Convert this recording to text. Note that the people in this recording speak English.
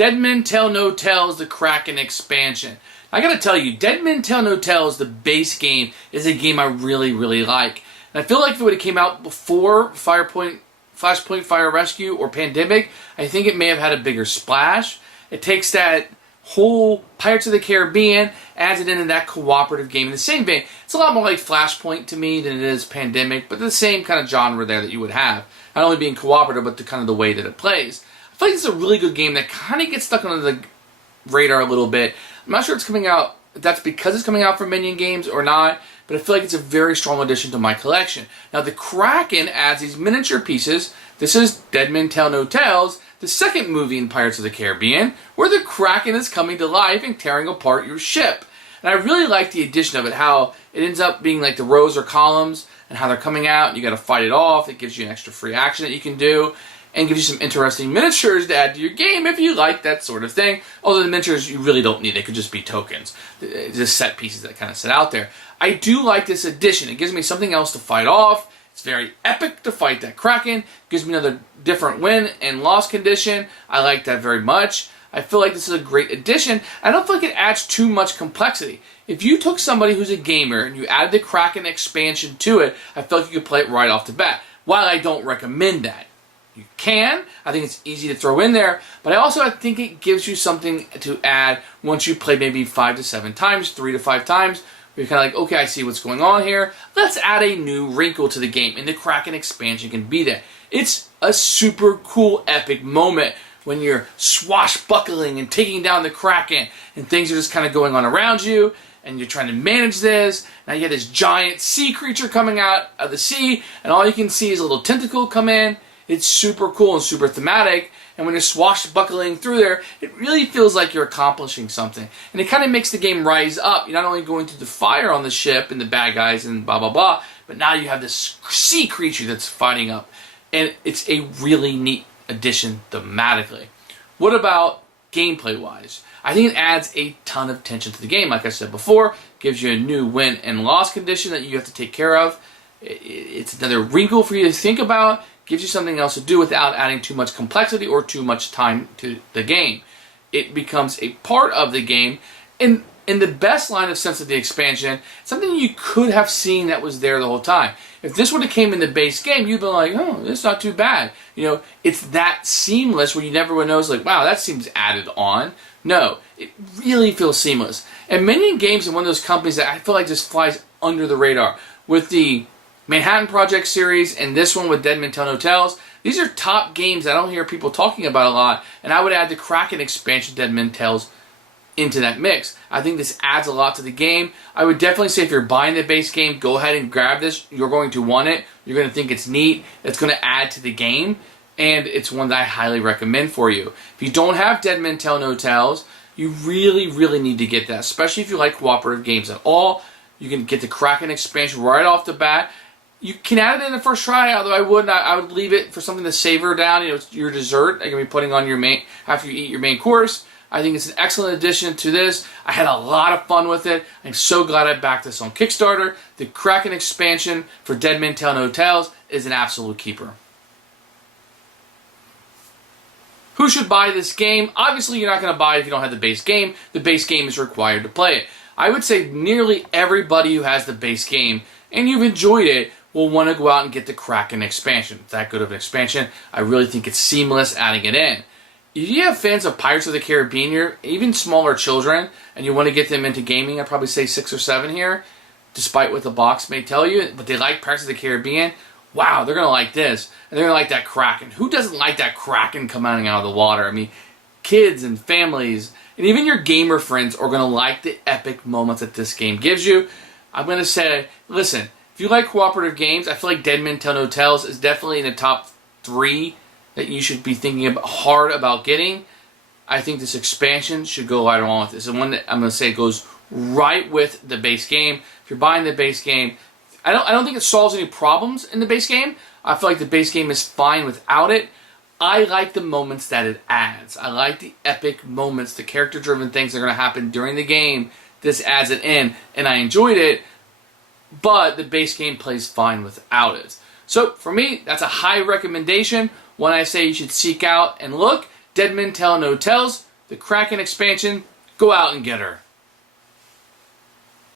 Dead Men Tell No Tales, the Kraken expansion. I gotta tell you, Dead Men Tell No Tales, the base game, is a game I really, really like. And I feel like if it would have came out before Flashpoint Fire Rescue or Pandemic, I think it may have had a bigger splash. It takes that whole Pirates of the Caribbean, adds it into that cooperative game. In the same vein, it's a lot more like Flashpoint to me than it is Pandemic, but the same kind of genre there that you would have. Not only being cooperative, but the kind of the way that it plays. I feel like this is a really good game that kind of gets stuck under the radar a little bit. I'm not sure it's coming out, if that's because it's coming out from Minion Games or not, but I feel like it's a very strong addition to my collection. Now, the Kraken adds these miniature pieces. This is Dead Men Tell No Tales, the second movie in Pirates of the Caribbean, where the Kraken is coming to life and tearing apart your ship. And I really like the addition of it, how it ends up being like the rows or columns, and how they're coming out, and you got to fight it off. It gives you an extra free action that you can do, and gives you some interesting miniatures to add to your game if you like that sort of thing. Although the miniatures you really don't need. They could just be tokens. Just set pieces that kind of sit out there. I do like this addition. It gives me something else to fight off. It's very epic to fight that Kraken. Gives me another different win and loss condition. I like that very much. I feel like this is a great addition. I don't feel like it adds too much complexity. If you took somebody who's a gamer and you added the Kraken expansion to it, I feel like you could play it right off the bat. While I don't recommend that, you can. I think it's easy to throw in there, but I think it gives you something to add once you play maybe 5 to 7 times, 3 to 5 times. You're kind of like, okay, I see what's going on here. Let's add a new wrinkle to the game, and the Kraken expansion can be that. It's a super cool, epic moment when you're swashbuckling and taking down the Kraken, and things are just kind of going on around you, and you're trying to manage this. Now you have this giant sea creature coming out of the sea, and all you can see is a little tentacle come in. It's super cool and super thematic, and when you're swashbuckling through there, it really feels like you're accomplishing something. And it kind of makes the game rise up. You're not only going through the fire on the ship and the bad guys and blah, blah, blah, but now you have this sea creature that's fighting up. And it's a really neat addition thematically. What about gameplay-wise? I think it adds a ton of tension to the game. Like I said before, gives you a new win and loss condition that you have to take care of. It's another wrinkle for you to think about. Gives you something else to do without adding too much complexity or too much time to the game. It becomes a part of the game. In the best line of sense of the expansion, something you could have seen that was there the whole time. If this would have came in the base game, you'd be like, oh, it's not too bad. You know, it's that seamless where you never would know, like, wow, that seems added on. No, it really feels seamless. And Minion Games is one of those companies that I feel like just flies under the radar. With the Manhattan Project series and this one with Dead Men Tell No Tales, these are top games I don't hear people talking about a lot, and I would add the Kraken expansion Dead Men Tales into that mix. I think this adds a lot to the game. I would definitely say if you're buying the base game, go ahead and grab this. You're going to want it. You're going to think it's neat. It's going to add to the game, and it's one that I highly recommend for you. If you don't have Dead Men Tell No Tales, you really, really need to get that, especially if you like cooperative games at all. You can get the Kraken expansion right off the bat. You can add it in the first try, although I wouldn't. I would leave it for something to savor down. You know, it's your dessert that you're going to be putting on your main after you eat your main course. I think it's an excellent addition to this. I had a lot of fun with it. I'm so glad I backed this on Kickstarter. The Kraken expansion for Dead Men Tell No Tales is an absolute keeper. Who should buy this game? Obviously, you're not going to buy it if you don't have the base game. The base game is required to play it. I would say nearly everybody who has the base game and you've enjoyed it will want to go out and get the Kraken expansion. It's that good of an expansion. I really think it's seamless adding it in. If you have fans of Pirates of the Caribbean here, even smaller children, and you want to get them into gaming, I'd probably say 6 or 7 here, despite what the box may tell you, but they like Pirates of the Caribbean, wow, they're going to like this. And they're going to like that Kraken. Who doesn't like that Kraken coming out of the water? I mean, kids and families, and even your gamer friends are going to like the epic moments that this game gives you. I'm going to say, listen, if you like cooperative games, I feel like Dead Men Tell No Tales is definitely in the top 3 that you should be thinking hard about getting. I think this expansion should go right along with this. And one that I'm going to say goes right with the base game. If you're buying the base game, I don't think it solves any problems in the base game. I feel like the base game is fine without it. I like the moments that it adds. I like the epic moments, the character-driven things that are going to happen during the game. This adds it in, and I enjoyed it. But the base game plays fine without it. So for me, that's a high recommendation. One I say you should seek out and look. Dead Men Tell No Tales, the Kraken expansion, go out and get her.